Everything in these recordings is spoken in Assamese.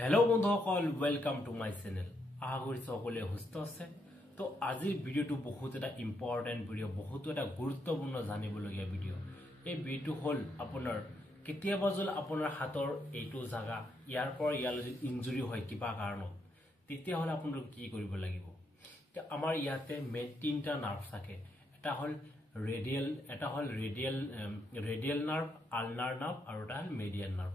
Hello বন্ধুসকল, ওয়েলকাম টু মাই চ্যানেল। আশা কৰিছো সকলোৱে সুস্থ আছে। তো আজিৰ ভিডিওটো বহুত এটা ইম্পৰ্টেন্ট ভিডিও, বহুত এটা গুৰুত্বপূৰ্ণ জানিবলগীয়া ভিডিও। এই ভিডিওটো হল আপোনাৰ কেতিয়াবা যদি আপোনাৰ হাতৰ এইটো জায়গা ইয়াৰ পৰা ইয়ালৈ ইনজুৰি হয় কিবা কাৰণত, তেতিয়া হলে আপোনাক কি কৰিব লাগিব। আমাৰ ইয়াতে মেইন তিনটা নাৰ্ভ থাকে। এটা হল ৰেডিয়েল নাৰ্ভ, আলনাৰ নাৰ্ভ আৰু এটা হল মেডিয়ান নাৰ্ভ।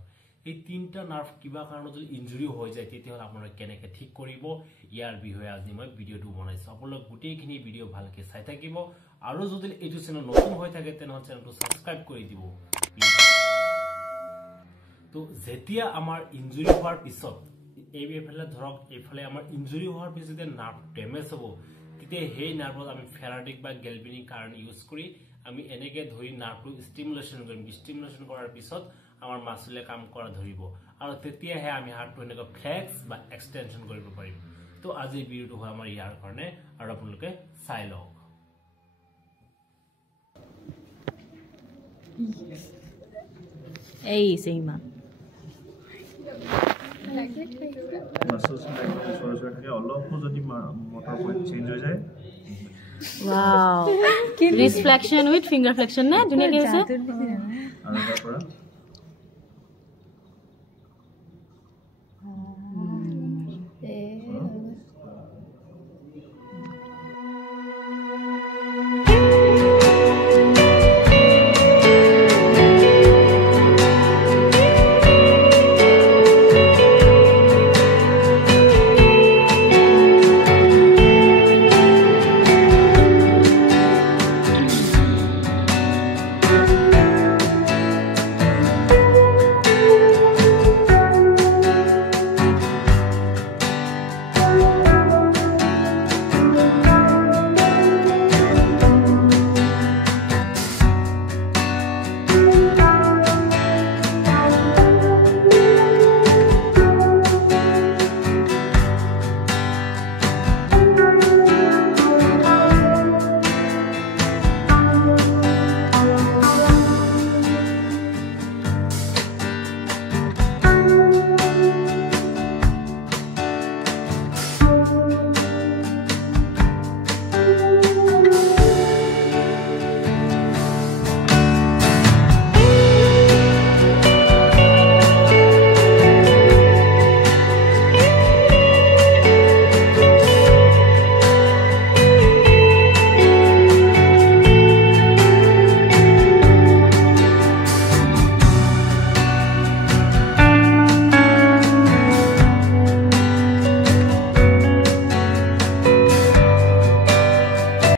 এই তিনটা নাৰ্ভ কিবা কাৰণত যদি ইনজুৰি হৈ যায় তেতিয়াহলে আপোনালোকে কেনেকৈ ঠিক কৰিব, ইয়াৰ বিষয়ে আজি মই ভিডিওটো বনাইছো। আপোনালোক গোটেইখিনি ভিডিও ভালকৈ চাই থাকিব আৰু যদি এইটো চেনেল নতুন হৈ থাকে তেনেহলে চেনেলটো সাবস্ক্ৰাইব কৰি দিব। তো যেতিয়া আমাৰ ইনজুৰি হোৱাৰ পিছত এইফালে ধৰক এইফালে আমাৰ ইনজুৰি হোৱাৰ পিছত নাৰ্ভ ডেমেজ হ'ব, তেতিয়া সেই নাৰ্ভত আমি ফেৰাটিক বা গেলভেনিক কাৰেণ্ট ইউজ কৰি আমি এনেকৈ ধৰি নাৰ্ভটো ষ্টিমুলেশ্যন কৰিম। ষ্টিমুলেশ্যন কৰাৰ পিছত আমাৰ মাছলে কাম কৰা ধৰিব আৰু তেতিয়াহে আমি হাতটো এনেকৈ ফ্লেক্স বা এক্সটেনশন কৰিব পাৰিম। তো আজি ভিডিওটো হয় আমাৰ ইয়াৰ কাৰণে আৰু আপোনালোকে চাই লওক। এই সেইমা Wow. Wrist flexion with finger flexion na? Dunia ke ase?